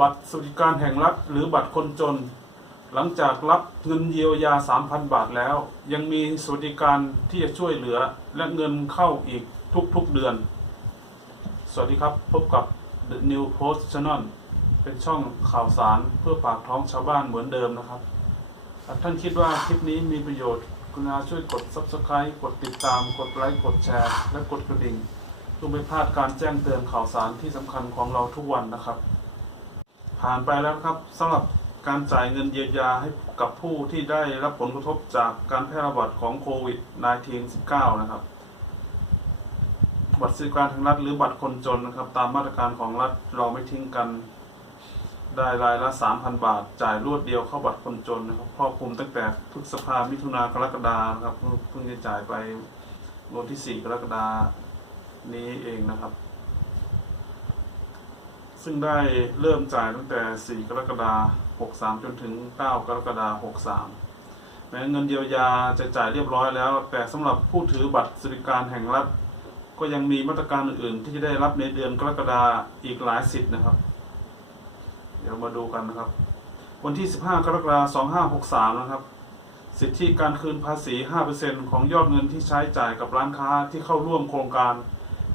บัตรสวัสดิการแห่งรัฐหรือบัตรคนจน หลังจากรับเงินเยียวยา 3,000 บาทแล้ว ยังมีสวัสดิการที่จะช่วยเหลือและเงินเข้าอีกทุกๆเดือน สวัสดีครับพบกับ The New Post Channel เป็นช่องข่าวสารเพื่อปากท้องชาวบ้านเหมือนเดิมนะครับหากท่านคิดว่าคลิปนี้มีประโยชน์กรุณาช่วยกด Subscribe กดติดตาม กดไลค์ กดแชร์ และกดกระดิ่งเพื่อไม่พลาดการแจ้งเตือนข่าวสารที่สำคัญของเราทุกวันนะครับ ผ่านไปแล้วครับสำหรับการจ่ายเงินเยียวยาให้กับผู้ที่ได้รับผลกระทบจากการแพร่ระบาดของโควิด -19 นะครับ บัตรสวัสดิการทางรัฐหรือบัตรคนจนนะครับ ตามมาตรการของรัฐเราไม่ทิ้งกัน ได้รายละ 3,000 บาท จ่ายรวดเดียวเข้าบัตรคนจนนะครับครอบคลุมตั้งแต่พฤษภามิถุนากรกฎานะครับเพิ่งเพิ่งจะจ่ายไปวันที่ 4 กรกฎานี้เองนะครับ ซึ่งได้เริ่มจ่ายตั้งแต่ 4 กรกฎาคม 63 จนถึง 9 กรกฎาคม 63 แม้เงินเยียวยาจะจ่ายเรียบร้อยแล้ว แต่สำหรับผู้ถือบัตรสวัสดิการแห่งรัฐ ก็ยังมีมาตรการอื่นๆ ที่จะได้รับในเดือนกรกฎาอีกหลายสิทธิ์นะครับ เดี๋ยวมาดูกันนะครับ วันที่ 15 กรกฎาคม 2563 นะครับ สิทธิการคืนภาษี 5%ของยอดเงินที่ใช้จ่ายกับร้านค้าที่เข้าร่วมโครงการ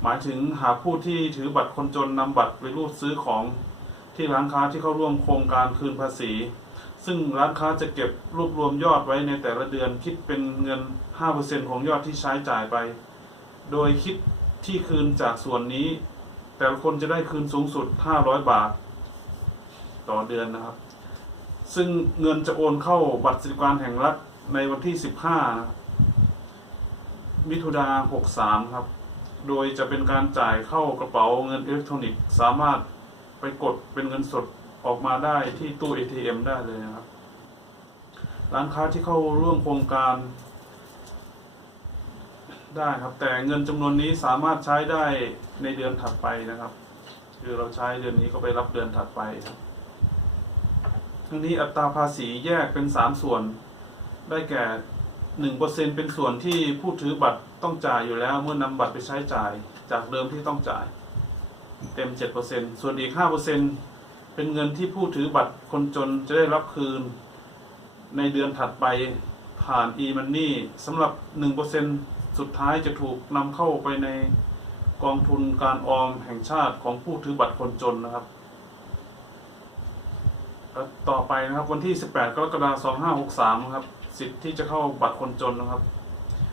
หมายถึงหากผู้ที่ถือบัตรคนจนนำบัตรไปรูดซื้อของที่ร้านค้าที่เข้าร่วมโครงการคืนภาษี ซึ่งร้านค้าจะเก็บรวบรวมยอดไว้ในแต่ละเดือนคิดเป็นเงิน 5%ของยอดที่ใช้จ่ายไป โดยคิดที่คืนจากส่วนนี้ แต่ละคนจะได้คืนสูงสุด 500 บาท ต่อเดือนนะครับ ซึ่งเงินจะโอนเข้าบัตรสวัสดิการแห่งรัฐในวันที่ 15 มิถุนา63 ครับ โดยจะเป็นการจ่ายเข้ากระเป๋าเงินอิเล็กทรอนิกส์สามารถไปกดเป็นเงินสดออกมาได้ที่ตู้ ATM ได้เลยนะครับ ร้านค้าที่เข้าร่วมโครงการได้ครับ แต่เงินจำนวนนี้สามารถใช้ได้ในเดือนถัดไปนะครับ คือเราใช้เดือนนี้ก็ไปรับเดือนถัดไปครับทั้งนี้อัตราภาษีแยกเป็นสามส่วนได้แก่ หนึ่งเปอร์เซ็นเป็นส่วนที่ผู้ถือบัตรต้องจ่ายอยู่แล้ว เมื่อนำบัตรไปใช้จ่ายจากเดิมที่ต้องจ่าย เต็มเจ็ดเปอร์เซ็นส่วนอีกห้าเปอร์เซ็นเป็นเงินที่ผู้ถือบัตรคนจนจะได้รับคืน ในเดือนถัดไปผ่าน e-money สำหรับหนึ่งเปอร์เซ็นสุดท้ายจะถูกนำเข้าไปในกองทุนการออมแห่งชาติของผู้ถือบัตรคนจนนะครับแล้วต่อไปนะครับวันที่ 18 กรกฎาคม 2563นะครับ สิทธิ์ที่จะเข้าบัตรคนจนนะครับ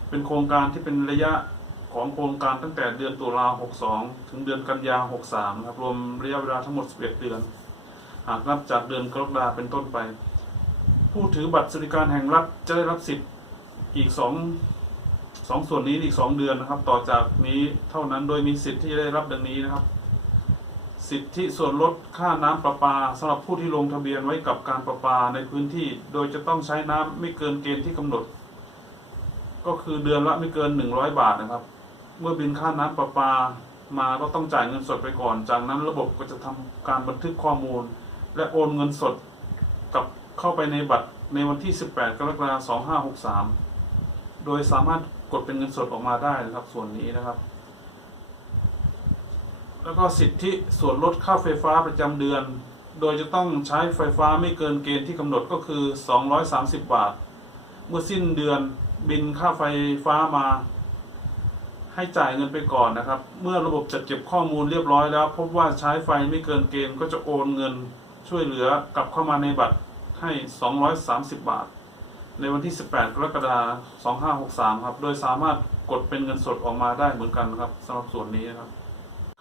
เป็นโครงการที่เป็นระยะของโครงการตั้งแต่เดือนตุลา62 ถึงเดือนกันยา63นะครับรวมระยะเวลาทั้งหมด 11 เดือน หากนับจากเดือนกรกฎาเป็นต้นไป ผู้ถือบัตรสวัสดิการแห่งรัฐจะได้รับสิทธิ์อีก2สองส่วนนี้อีก 2 เดือนนะครับ ต่อจากนี้เท่านั้นโดยมีสิทธิ์ที่จะได้รับดังนี้นะครับ สิทธิส่วนลดค่าน้ำประปาสำหรับผู้ที่ลงทะเบียนไว้กับการประปาในพื้นที่ โดยจะต้องใช้น้ำไม่เกินเกณฑ์ที่กำหนด ก็คือเดือนละไม่เกิน 100 บาทนะครับ เมื่อบินค่าน้ำประปามาก็ต้องจ่ายเงินสดไปก่อน จากนั้นระบบก็จะทำการบันทึกข้อมูล และโอนเงินสดกับเข้าไปในบัตรในวันที่ 18 กรกฎาคม 2563 โดยสามารถกดเป็นเงินสดออกมาได้นะครับส่วนนี้นะครับ แล้วก็สิทธิส่วนลดค่าไฟฟ้าประจำเดือน โดยจะต้องใช้ไฟฟ้าไม่เกินเกณฑ์ที่กำหนดก็คือ 230 บาท เมื่อสิ้นเดือนบินค่าไฟฟ้ามา ให้จ่ายเงินไปก่อนนะครับ เมื่อระบบจัดเก็บข้อมูลเรียบร้อยแล้ว พบว่าใช้ไฟไม่เกินเกณฑ์ก็จะโอนเงินช่วยเหลือกลับเข้ามาในบัตรให้ 230 บาท ในวันที่ 18 กรกฎาคม 2563 ครับ โดยสามารถกดเป็นเงินสดออกมาได้เหมือนกันนะครับสำหรับส่วนนี้นะครับ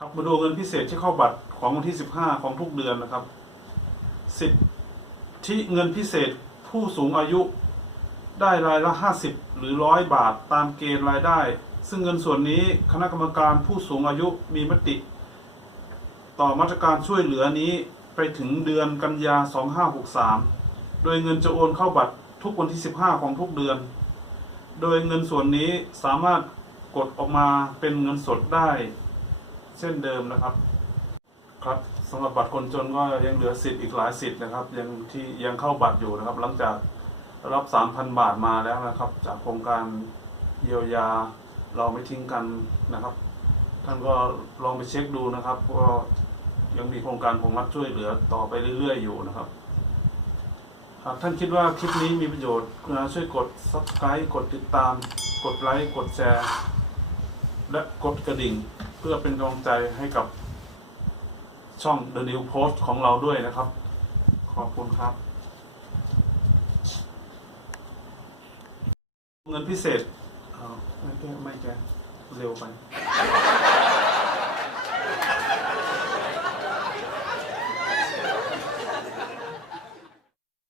ครับมาดูเงินพิเศษที่เข้าบัตรของวันที่ 15 ของทุกเดือนนะครับ สิทธิเงินพิเศษผู้สูงอายุได้รายละ 50 หรือ 100 บาทตามเกณฑ์รายได้ ซึ่งเงินส่วนนี้คณะกรรมการผู้สูงอายุมีมติ ต่อมาตรการช่วยเหลือนี้ไปถึงเดือนกันยา 2563 โดยเงินจะโอนเข้าบัตรทุกวันที่ 15 ของทุกเดือน โดยเงินส่วนนี้สามารถกดออกมาเป็นเงินสดได้ เช่นเดิมนะครับ ครับสำหรับบัตรคนจนก็ยังเหลือสิทธิ์อีกหลายสิทธิ์นะครับยังที่ยังเข้าบัตรอยู่นะครับ หลังจากรับ3,000 บาทมาแล้วนะครับ จากโครงการเยียวยาเราไม่ทิ้งกันนะครับ ท่านก็ลองไปเช็คดูนะครับว่ายังมีโครงการของรัฐช่วยเหลือต่อไปเรื่อย ๆ อยู่นะครับหากท่านคิดว่าคลิปนี้มีประโยชน์กรุณช่วยกด subscribe กดติดตาม กดไลค์ กดแชร์ และกดกระดิ่ง พื่อเป็นกำลังใจให้กับช่อง The New Post ของเราด้วยนะครับ ขอบคุณครับ เงินพิเศษอ้าไม่แก้ไม่แก้เร็วไป